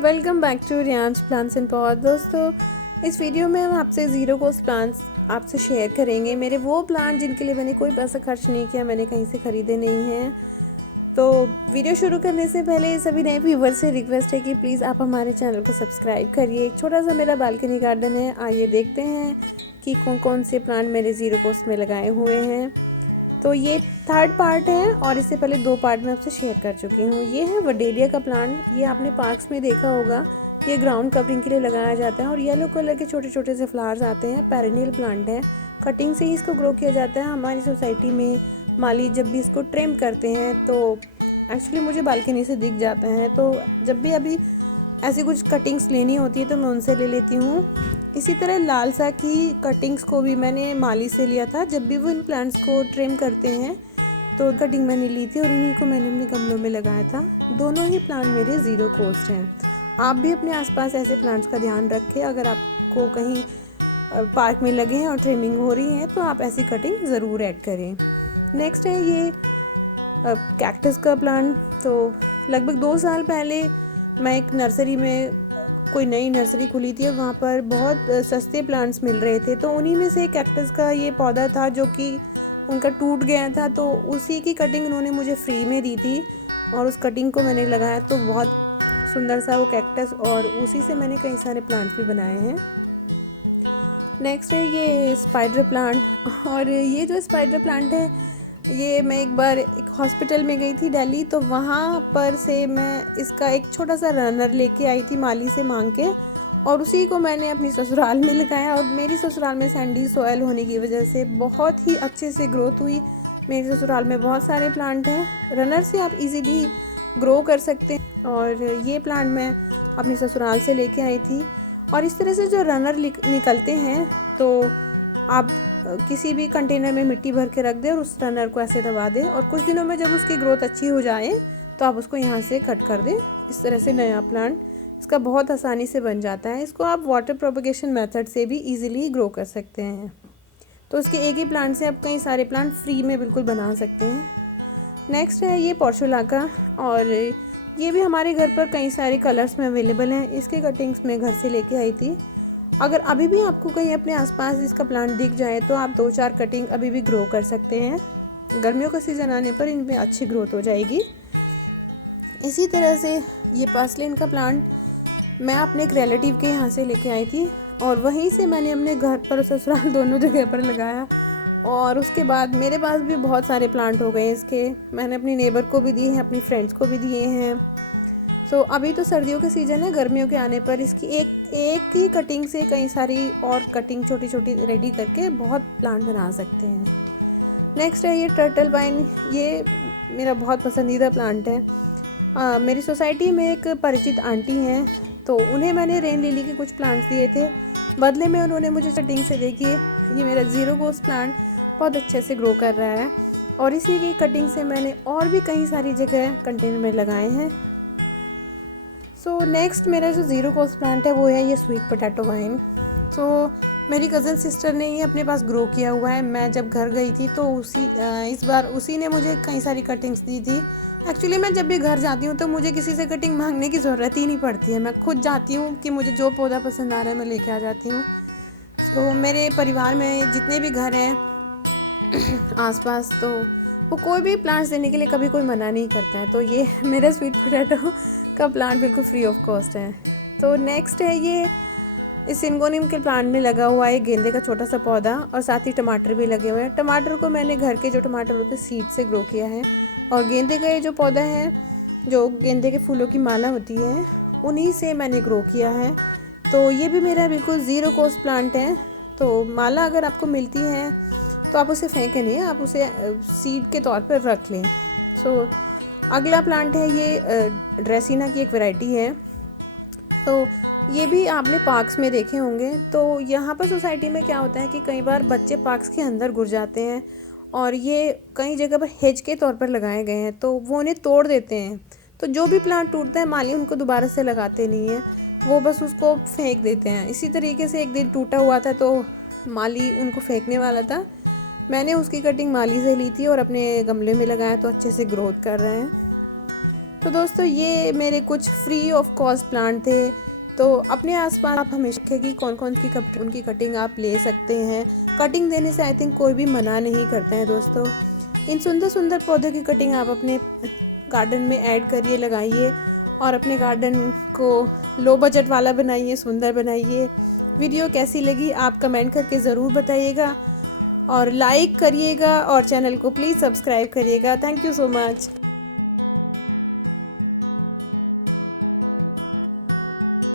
Welcome back to Riyansh plants and pot. दोस्तों, इस video में हम आपसे ज़ीरो कॉस्ट प्लांट्स आपसे शेयर करेंगे। मेरे वो प्लांट जिनके लिए मैंने कोई पैसा खर्च नहीं किया, मैंने कहीं से ख़रीदे नहीं हैं। तो वीडियो शुरू करने से पहले सभी नए व्यूवर से रिक्वेस्ट है कि प्लीज़ आप हमारे चैनल को सब्सक्राइब करिए। एक छोटा सा मेरा बालकनी गार्डन है, आइए देखते हैं कि कौन कौन से प्लांट मेरे ज़ीरो कॉस्ट में लगाए हुए हैं। तो ये थर्ड पार्ट है और इससे पहले 2 पार्ट में आपसे शेयर कर चुकी हूँ। ये है वडेलिया का प्लांट। ये आपने पार्क्स में देखा होगा, ये ग्राउंड कवरिंग के लिए लगाया जाता है और येलो कलर के छोटे छोटे से फ्लावर्स आते हैं। पेरेनियल प्लांट है, कटिंग से ही इसको ग्रो किया जाता है। हमारी सोसाइटी में माली जब भी इसको ट्रिम करते हैं तो एक्चुअली मुझे बालकनी से दिख जाते हैं, तो जब भी अभी ऐसी कुछ कटिंग्स लेनी होती है तो मैं उनसे ले लेती हूँ। इसी तरह लाल सा की कटिंग्स को भी मैंने माली से लिया था। जब भी वो इन प्लांट्स को ट्रिम करते हैं तो कटिंग मैंने ली थी और उन्हीं को मैंने अपने गमलों में लगाया था। दोनों ही प्लांट मेरे ज़ीरो कॉस्ट हैं। आप भी अपने आसपास ऐसे प्लांट्स का ध्यान रखें। अगर आपको कहीं पार्क में लगे हैं और ट्रिमिंग हो रही है तो आप ऐसी कटिंग ज़रूर ऐड करें। नेक्स्ट है ये कैक्टस का प्लांट। तो लगभग 2 साल पहले मैं एक नर्सरी में, कोई नई नर्सरी खुली थी और वहाँ पर बहुत सस्ते प्लांट्स मिल रहे थे। तो उन्हीं में से कैक्टस का ये पौधा था जो कि उनका टूट गया था, तो उसी की कटिंग उन्होंने मुझे फ्री में दी थी और उस कटिंग को मैंने लगाया तो बहुत सुंदर सा वो कैक्टस, और उसी से मैंने कई सारे प्लांट्स भी बनाए हैं। नेक्स्ट है ये स्पाइडर प्लांट। और ये जो स्पाइडर प्लांट है, ये मैं एक बार एक हॉस्पिटल में गई थी दिल्ली, तो वहाँ पर से मैं इसका एक छोटा सा रनर लेके आई थी माली से मांग के, और उसी को मैंने अपनी ससुराल में लगाया। और मेरी ससुराल में सैंडी सॉयल होने की वजह से बहुत ही अच्छे से ग्रोथ हुई। मेरे ससुराल में बहुत सारे प्लांट हैं। रनर से आप इजीली ग्रो कर सकते हैं और ये प्लांट मैं अपनी ससुराल से लेके आई थी। और इस तरह से जो रनर निकलते हैं तो आप किसी भी कंटेनर में मिट्टी भर के रख दें और उस रनर को ऐसे दबा दें, और कुछ दिनों में जब उसकी ग्रोथ अच्छी हो जाए तो आप उसको यहाँ से कट कर दें। इस तरह से नया प्लांट इसका बहुत आसानी से बन जाता है। इसको आप वाटर प्रोपगेशन मेथड से भी इजीली ग्रो कर सकते हैं। तो उसके एक ही प्लांट से आप कई सारे प्लांट फ्री में बिल्कुल बना सकते हैं। नेक्स्ट है ये पोर्चुला का, और ये भी हमारे घर पर कई सारे कलर्स में अवेलेबल हैं। इसके कटिंग्स मैं घर से लेके आई थी। अगर अभी भी आपको कहीं अपने आसपास इसका प्लांट दिख जाए तो आप 2-4 कटिंग अभी भी ग्रो कर सकते हैं। गर्मियों का सीज़न आने पर इनमें अच्छी ग्रोथ हो जाएगी। इसी तरह से ये पार्सलेन का प्लांट मैं अपने एक रिलेटिव के यहाँ से लेके आई थी और वहीं से मैंने अपने घर पर ससुराल दोनों जगह पर लगाया। और उसके बाद मेरे पास भी बहुत सारे प्लांट हो गए इसके। मैंने अपनी नेबर को भी दिए हैं, अपनी फ्रेंड्स को भी दिए हैं। सो अभी तो सर्दियों का सीज़न है, गर्मियों के आने पर इसकी एक ही कटिंग से कई सारी और कटिंग छोटी छोटी रेडी करके बहुत प्लांट बना सकते हैं। नेक्स्ट है ये टर्टल वाइन। ये मेरा बहुत पसंदीदा प्लांट है। मेरी सोसाइटी में एक परिचित आंटी हैं, तो उन्हें मैंने रेन लिली के कुछ प्लांट्स दिए थे। बदले में उन्होंने मुझे कटिंग से, देखिए ये मेरा ज़ीरो कॉस्ट प्लांट बहुत अच्छे से ग्रो कर रहा है, और इसी की कटिंग से मैंने और भी कई सारी जगह कंटेनर में लगाए हैं। सो नेक्स्ट मेरा जो ज़ीरो कॉस्ट प्लांट है वो है ये स्वीट पोटैटो वाइन। सो मेरी कज़न सिस्टर ने ये अपने पास ग्रो किया हुआ है। मैं जब घर गई थी तो इस बार उसी ने मुझे कई सारी कटिंग्स दी थी। एक्चुअली मैं जब भी घर जाती हूँ तो मुझे किसी से कटिंग मांगने की ज़रूरत ही नहीं पड़ती है। मैं खुद जाती हूँ कि मुझे जो पौधा पसंद आ रहा है मैं लेके आ जाती हूँ। तो मेरे परिवार में जितने भी घर हैं आसपास, तो वो कोई भी प्लांट्स देने के लिए कभी कोई मना नहीं करता है। तो ये मेरा स्वीट पोटैटो का प्लांट बिल्कुल फ्री ऑफ कॉस्ट है। तो नेक्स्ट है ये इस सिंगोनियम के प्लांट में लगा हुआ है गेंदे का छोटा सा पौधा, और साथ ही टमाटर भी लगे हुए हैं। टमाटर को मैंने घर के जो टमाटर होते हैं सीड से ग्रो किया है, और गेंदे का ये जो पौधा है, जो गेंदे के फूलों की माला होती है, उन्हीं से मैंने ग्रो किया है। तो ये भी मेरा बिल्कुल ज़ीरो कॉस्ट प्लांट है। तो माला अगर आपको मिलती है तो आप उसे फेंकें नहीं, आप उसे सीड के तौर पर रख लें। सो अगला प्लांट है ये ड्रेसिना की एक वैरायटी है। तो ये भी आपने पार्क्स में देखे होंगे। तो यहाँ पर सोसाइटी में क्या होता है कि कई बार बच्चे पार्क्स के अंदर घुस जाते हैं और ये कई जगह पर हेज के तौर पर लगाए गए हैं, तो वो उन्हें तोड़ देते हैं। तो जो भी प्लांट टूटता है माली उनको दोबारा से लगाते नहीं हैं, वो बस उसको फेंक देते हैं। इसी तरीके से एक दिन टूटा हुआ था तो माली उनको फेंकने वाला था। मैंने उसकी कटिंग माली से ली थी और अपने गमले में लगाया, तो अच्छे से ग्रोथ कर रहे हैं। तो दोस्तों ये मेरे कुछ फ्री ऑफ कॉस्ट प्लांट थे। तो अपने आसपास आप हमेशा देखें कि कौन कौन की उनकी कटिंग आप ले सकते हैं। कटिंग देने से आई थिंक कोई भी मना नहीं करता है दोस्तों। इन सुंदर सुंदर पौधों की कटिंग आप अपने गार्डन में ऐड करिए, लगाइए और अपने गार्डन को लो बजट वाला बनाइए, सुंदर बनाइए। वीडियो कैसी लगी आप कमेंट करके ज़रूर बताइएगा और लाइक करिएगा और चैनल को प्लीज़ सब्सक्राइब करिएगा। Thank you so much.